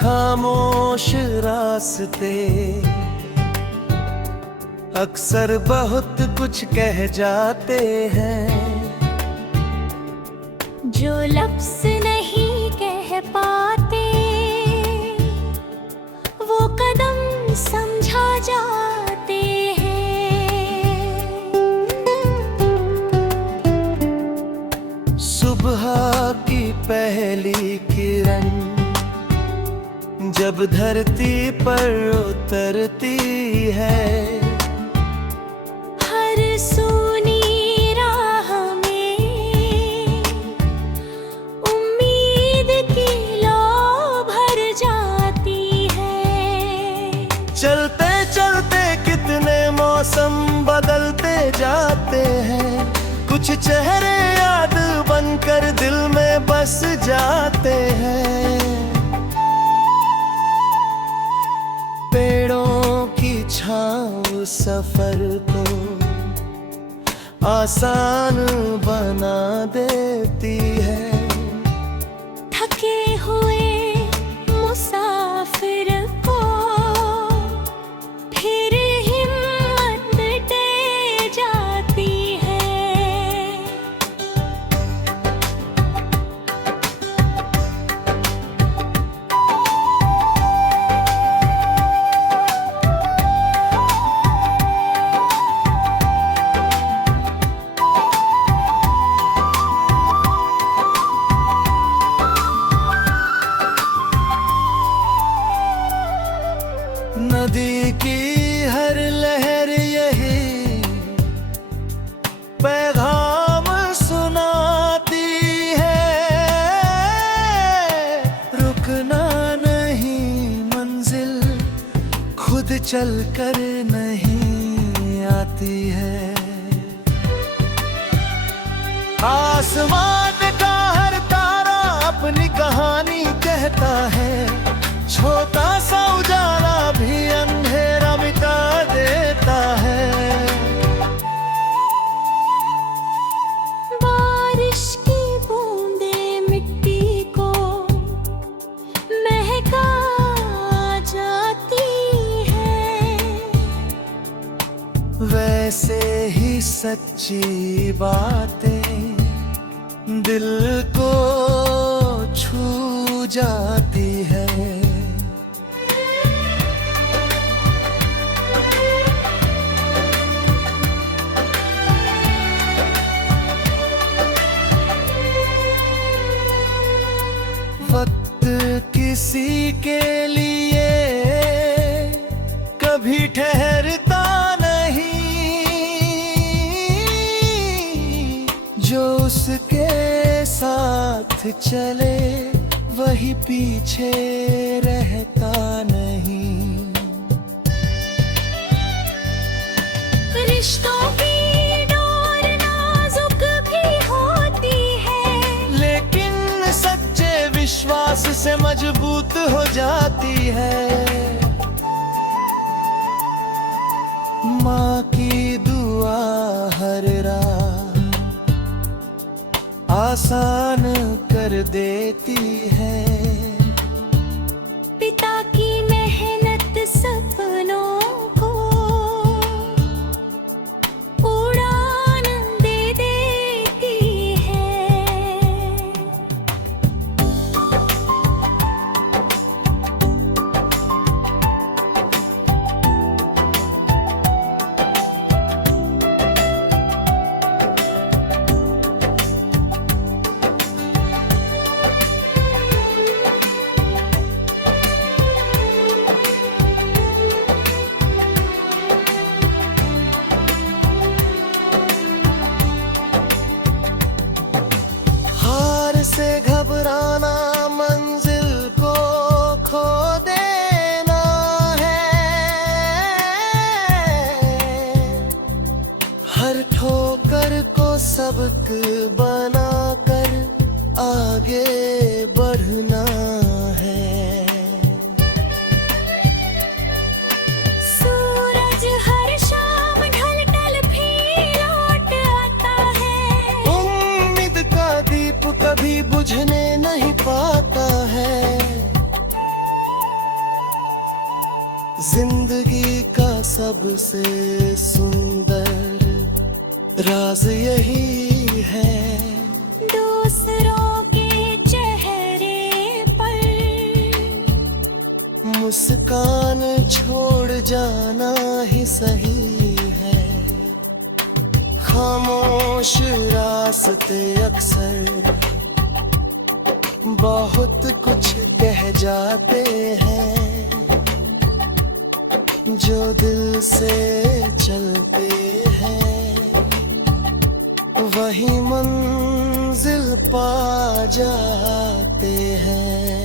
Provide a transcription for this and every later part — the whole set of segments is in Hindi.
खामोश रास्ते अक्सर बहुत कुछ कह जाते हैं, जो लफ्ज़ नहीं कह पाते वो कदम समझा जाते हैं। सुबह की पहली किरण जब धरती पर उतरती है, हर सूनी राह में उम्मीद की लौ भर जाती है। चलते चलते कितने मौसम बदलते जाते हैं, कुछ चेहरे याद बनकर दिल में बस जाते हैं। पेड़ों की छाँव सफर को आसान बना देती है, थके हुए मुसाफिर को फिर हिम्मत दे जाती है। नदी की हर लहर यही पैगाम सुनाती है, रुकना नहीं मंजिल खुद चलकर नहीं आती है। आसमान का हर तारा अपनी कहानी कहता है, छोटा सा उजाला भी अंधेरा मिटा देता है। बारिश की बूंदें मिट्टी को महका जाती है, वैसे ही सच्ची बातें दिल को छू जाती है। वक्त किसी के लिए कभी ठहरता नहीं, जो उसके साथ चले वही पीछे रहता नहीं। रिश्तों की डोर नाजुक भी होती है, लेकिन सच्चे विश्वास से मजबूत हो जाती है। माँ की दुआ हर राह आसान कर देती है, पिता की मेहनत सपनों को उड़ान दे देती है। से घबराना मंजिल को खो देना है, हर ठोकर को सबक बनाकर आगे बढ़ना है। सूरज हर शाम ढल ढल भी लौट आता है, उम्मीद का दीप कभी बुझने नहीं पाता है। सबसे सुंदर राज यही है, दूसरों के चेहरे पर मुस्कान छोड़ जाना ही सही है। खामोश रास्ते अक्सर बहुत कुछ कह जाते हैं, जो दिल से चलते हैं वही मंजिल पा जाते हैं।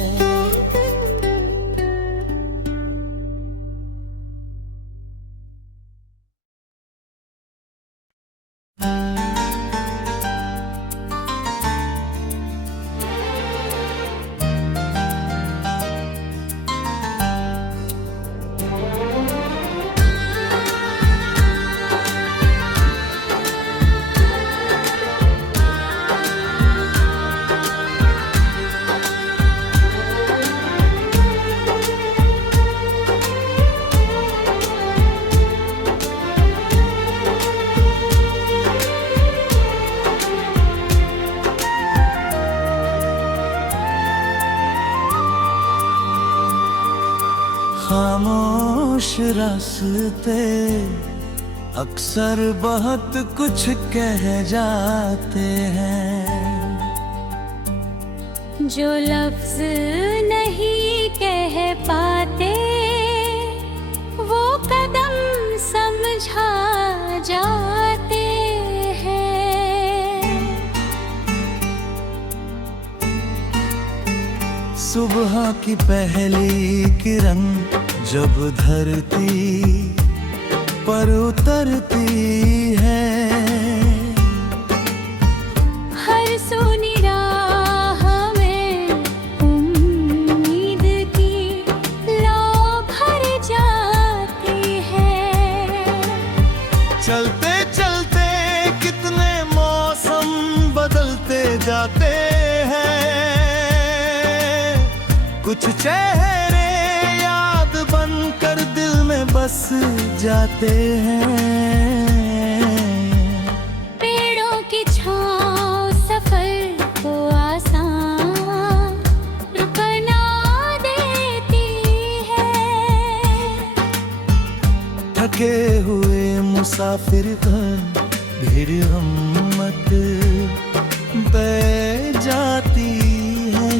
खामोश रास्ते अक्सर बहुत कुछ कह जाते हैं, जो लफ्ज नहीं कह पाते वो कदम समझा जाते हैं। सुबह की पहली किरण जब धरती पर उतरती है, हर सूनी राह में उम्मीद की लौ भर जाती है। चलते चलते कितने मौसम बदलते जाते हैं, कुछ चेहरे याद बनकर दिल में बस जाते हैं। पेड़ों की छाँव सफर को आसान बना देती है, थके हुए मुसाफिर पर भीड़ हिम्मत बह जाती है।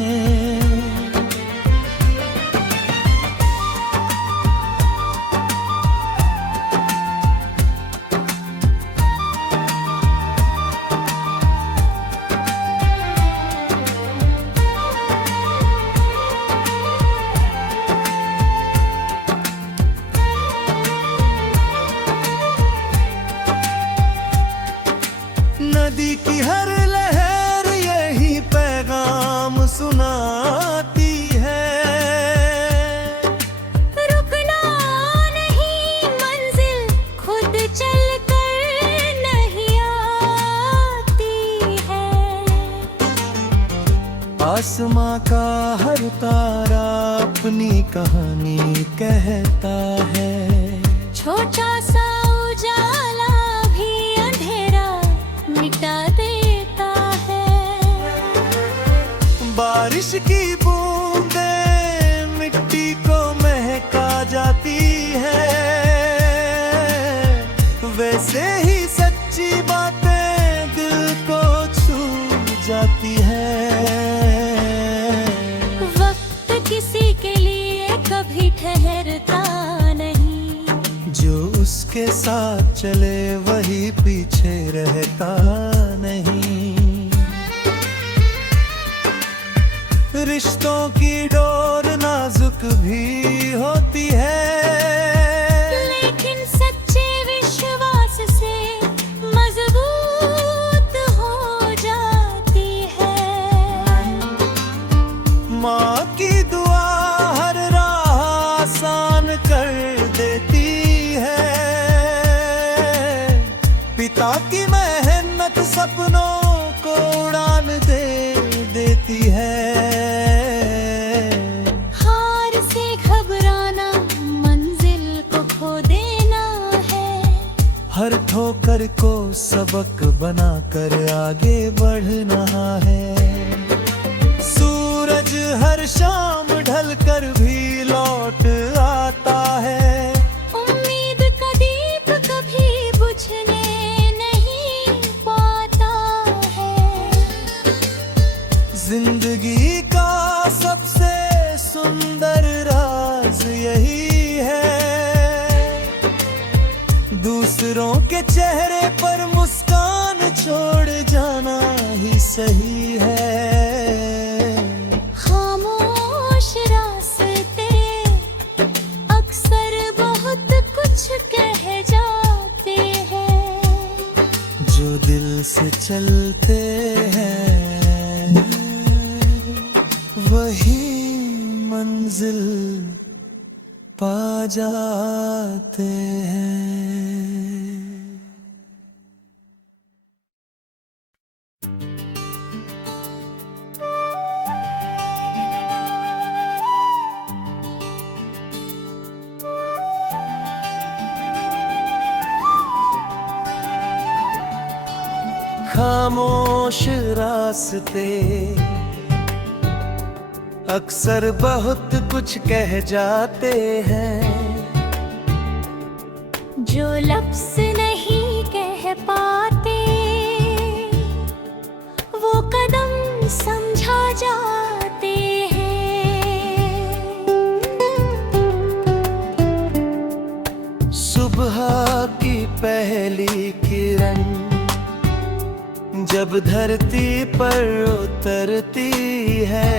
नदी की हर लहर यही पैगाम सुनाती है, रुकना नहीं मंजिल खुद चल कर नहीं आती है। आसमां का हर तारा अपनी कहानी कहता है, छोटा सा उजाला भी अंधेरा मिटा देता है। बारिश की बूंदें मिट्टी को महका जाती है, वैसे ही सच्ची बातें दिल को छू जाती है। वक्त किसी के लिए कभी ठहरता नहीं, जो उसके साथ चले वही पीछे रहता नहीं। रिश्तों की डोर नाजुक भी होती है, लेकिन सच्चे विश्वास से मजबूत हो जाती है। माँ की दुआ हर राह आसान कर देती है, पिता की मेहनत सपनों को उड़ान दे देती है। हार से घबराना, मंजिल को खो देना को सबक बनाकर आगे बढ़ना है। सूरज हर शाम ढलकर भी लौट आता है। उम्मीद का दीप कभी बुझने नहीं पाता है। जिंदगी का सबसे सुंदर राज यही है, दूसरों के चेहरे पर मुस्कान छोड़ जाना ही सही है। खामोश रास्ते अक्सर बहुत कुछ कह जाते हैं। जो दिल से चलते हैं वही मंजिल पा जाते हैं। खामोश रास्ते अक्सर बहुत कुछ कह जाते हैं। जो लफ्ज़ नहीं कह पाते वो कदम समझा जाते हैं। सुबह की पहली किरण जब धरती पर उतरती है,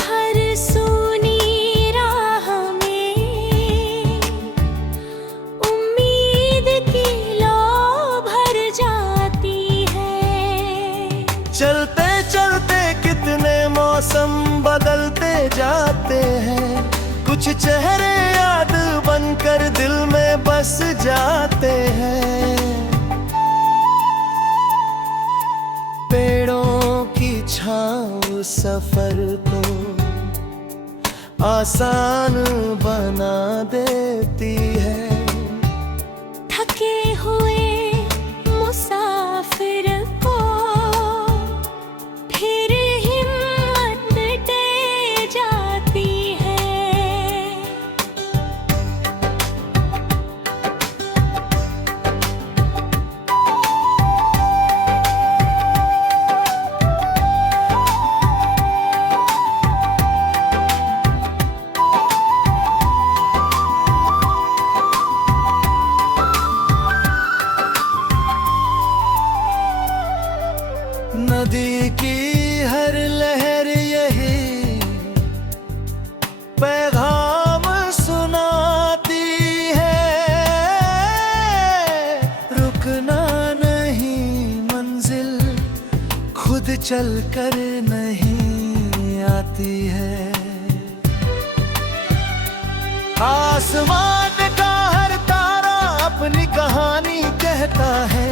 हर सूनी राह में उम्मीद की लौ भर जाती है। चलते चलते कितने मौसम बदलते जाते हैं। कुछ चेहरे याद बनकर दिल में बस जाते हैं। पेड़ों की छाँव सफर को आसान बना देती है। थके हुए मुसाफिर को फिर हिम्मत दे जाती है। नदी की हर लहर यही पैगाम सुनाती है। रुकना नहीं, मंजिल खुद चल कर नहीं आती है। आसमान का हर तारा अपनी कहानी कहता है।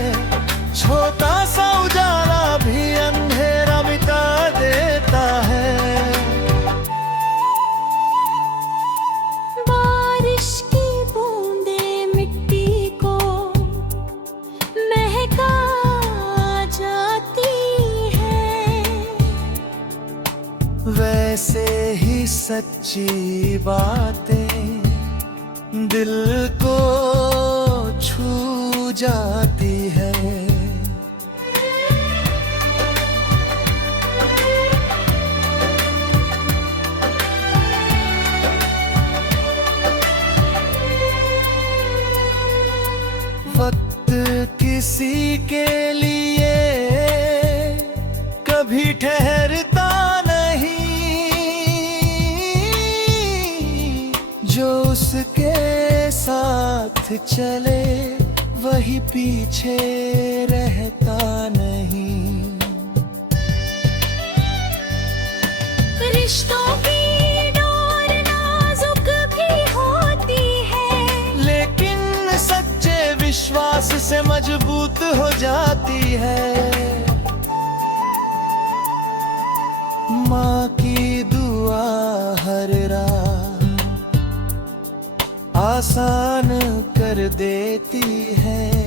छोटा सा उजाला भी अंधेरा मिटा देता है। बारिश की बूंदें मिट्टी को महका जाती है। वैसे ही सच्ची बातें दिल को छू जाती है। वक्त किसी के लिए कभी ठहरता नहीं। जो उसके साथ चले वही पीछे रहता नहीं। रिश्तों की डोर नाजुक भी होती है, लेकिन सच्चे विश्वास से मजबूत हो जाती है। माँ की दुआ हर रात आसान कर देती है।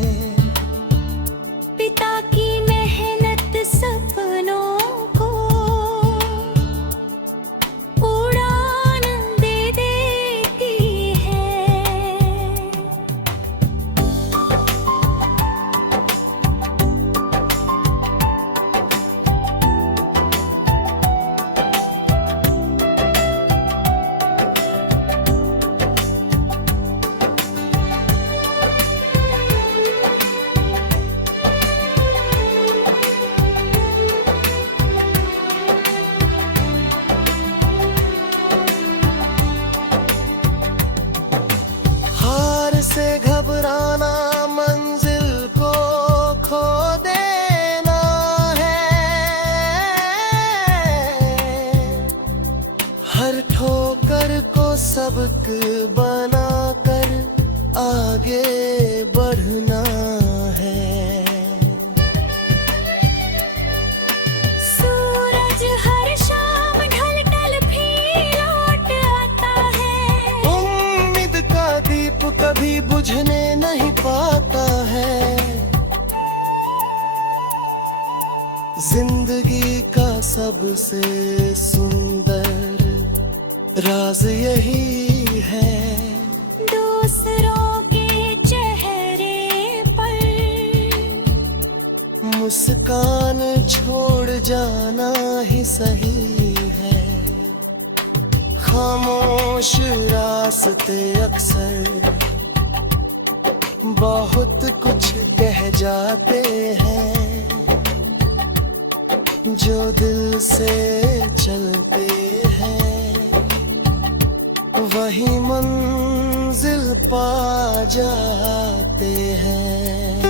जिंदगी का सबसे सुंदर राज यही है, दूसरों के चेहरे पर मुस्कान छोड़ जाना ही सही है। खामोश रास्ते अक्सर बहुत कुछ कह जाते हैं, जो दिल से चलते हैं वही मंजिल पा जाते हैं।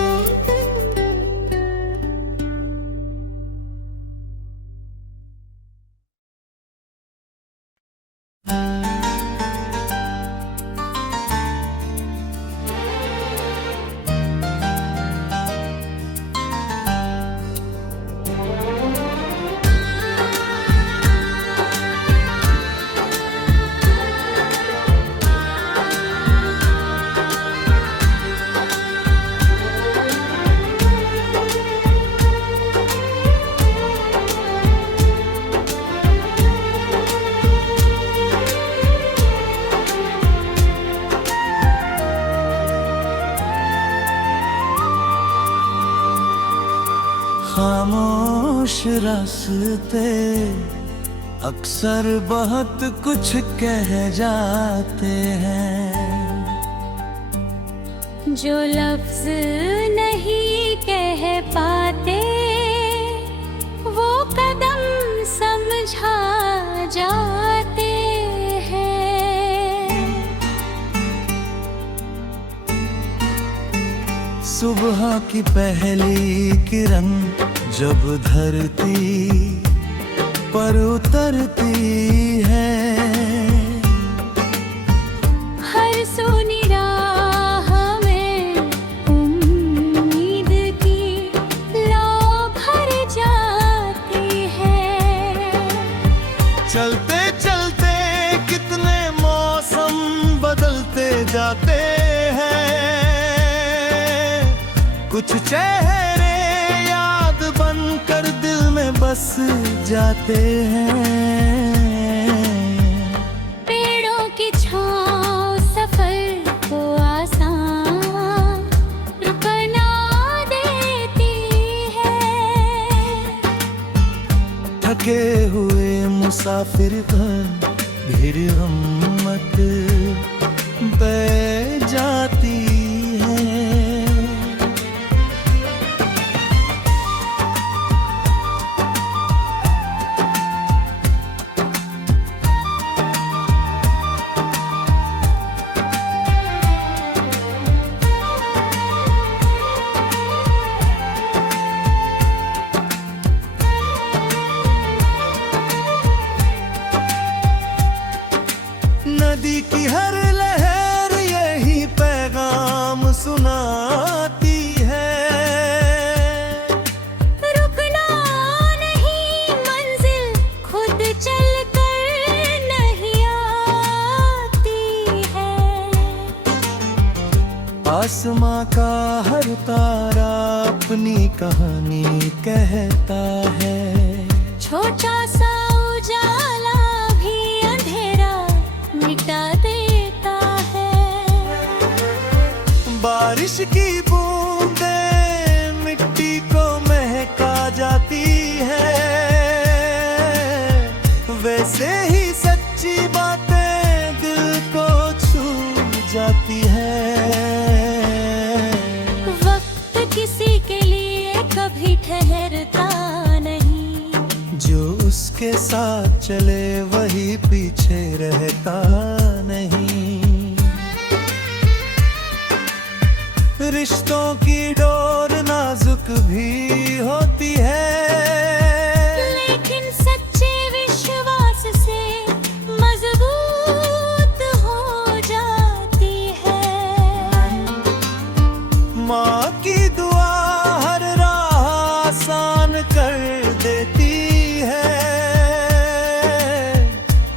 खामोश रास्ते अक्सर बहुत कुछ कह जाते हैं, जो लफ्ज नहीं कह पाते वो कदम समझा जाते हैं। सुबह की पहली किरण जब धरती पर उतरती है, हर सुनी राह में उम्मीद की लौ भर जाती है। चलते चलते कितने मौसम बदलते जाते हैं, कुछ चेहरे याद बनकर दिल में बस जाते हैं। पेड़ों की छाँव सफर को आसान बना देती है, थके हुए मुसाफिर पर भी हिम्मत बह जाती है। नदी की हर लहर यही पैगाम सुनाती है, रुकना नहीं मंजिल खुद चल कर नहीं आती है। आसमां का हर तारा अपनी कहानी कहता है, छोटा सा उजाला भी अंधेरा मिटा देता है। बारिश की बूंदें मिट्टी को महका जाती है, वैसे ही सच्ची बातें दिल को छू जाती है। वक्त किसी के लिए कभी ठहरता नहीं, जो उसके साथ चले वही पीछे रहता नहीं। रिश्तों की डोर नाजुक भी होती है, लेकिन सच्चे विश्वास से मजबूत हो जाती है। माँ की दुआ हर राह आसान कर देती है,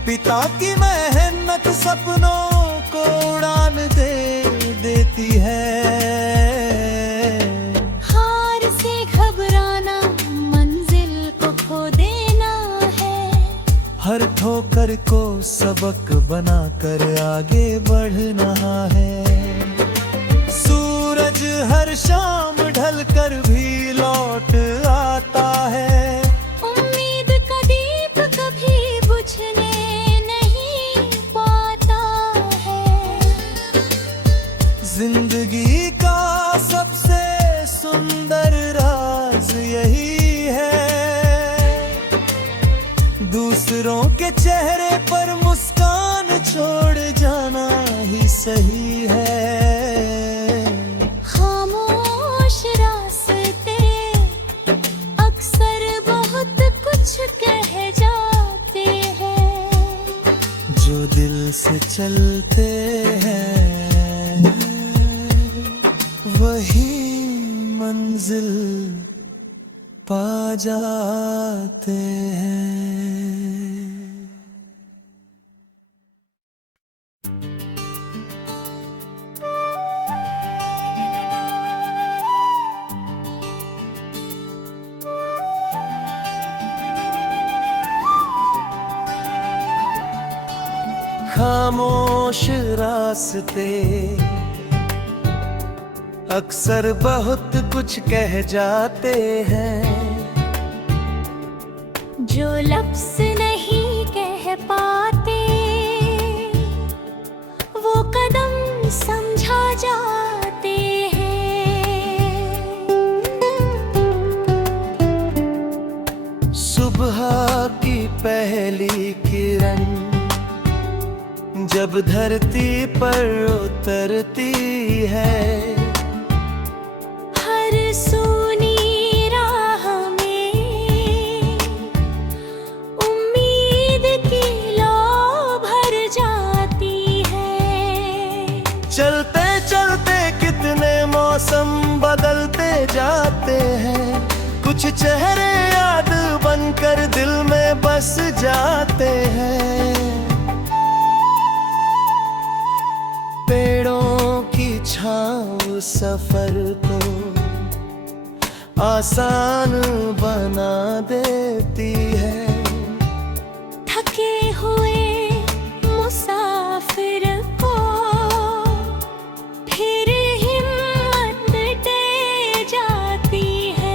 पिता की मेहनत सपनों को उड़ान दे देती है। हार से घबराना मंजिल को सबक बनाकर आगे बढ़ना है। सूरज हर शाम ढलकर भी लौट आता है। उम्मीद का दीप कभी बुझने नहीं पाता है। जिंदगी का सबसे सुंदर राज यही है, दूसरों के चेहरे पर मुस्कान छोड़ जाना ही सही है। खामोश रास्ते अक्सर बहुत कुछ कह जाते हैं। जो दिल से चलते हैं वही मंजिल पा जाते हैं। खामोश रास्ते अक्सर बहुत कुछ कह जाते हैं। जो लफ्ज़ नहीं कह पाते वो कदम समझा जाते हैं। सुबह की पहली किरण जब धरती पर उतरती है, हर सूनी राह में उम्मीद की लौ भर जाती है। चलते चलते कितने मौसम बदलते जाते हैं। कुछ चेहरे याद बनकर दिल में बस जाते हैं। पेड़ों की छाँव सफर को आसान बना देती है। थके हुए मुसाफिर को फिर हिम्मत दे जाती है।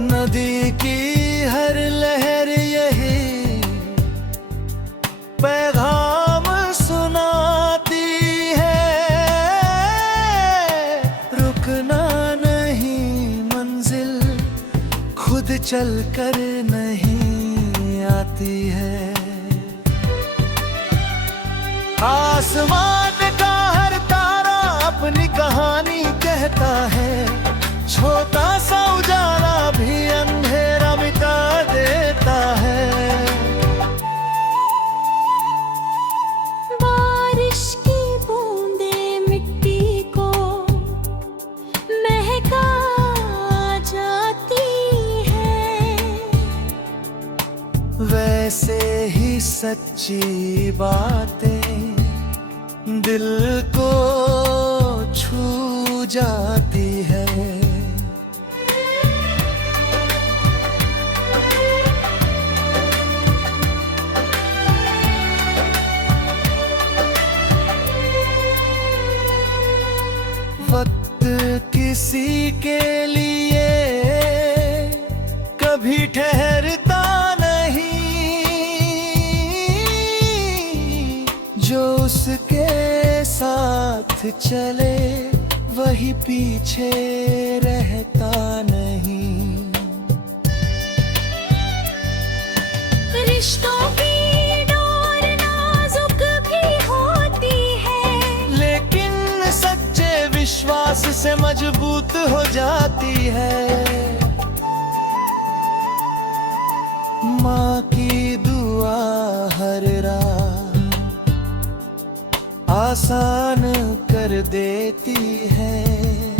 नदी की हर लहर यही पैगाम सुनाती है। रुकना नहीं मंजिल खुद चलकर नहीं आती है। आसमान का हर तारा अपनी कहानी कहता है। छोटा सा उजाला भी अंधेरा मिटा देता है। बारिश की बूंदें मिट्टी को महका जाती है। वैसे ही सच्ची बातें दिल को छू जाती है। वक्त किसी के लिए कभी ठहरता नहीं। जो उसके साथ चले वही पीछे रहता नहीं। रिश्तों की डोर नाजुक भी होती है, लेकिन सच्चे विश्वास से मजबूत हो जाती है। माँ की दुआ हर रात आसान कर देती है।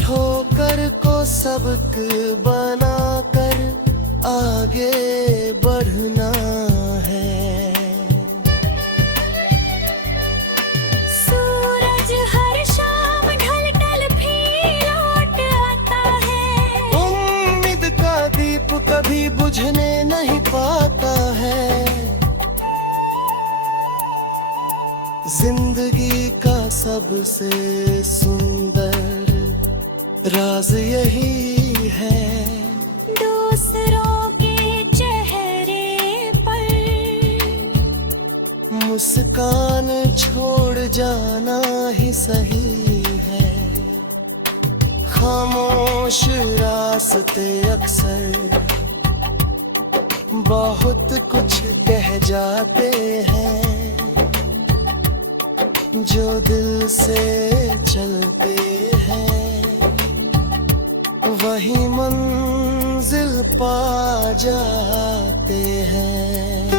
ठोकर को सबक बना कर आगे बढ़ना है। सूरज हर शाम ढल ढल फिर लौट आता है। उम्मीद का दीप कभी बुझने नहीं पाता है। जिंदगी का सबसे सुंदर राज यही है। दूसरों के चेहरे पर मुस्कान छोड़ जाना ही सही है। खामोश रास्ते अक्सर बहुत कुछ कह जाते हैं। जो दिल से चलते हैं वही मंजिल पा जाते हैं।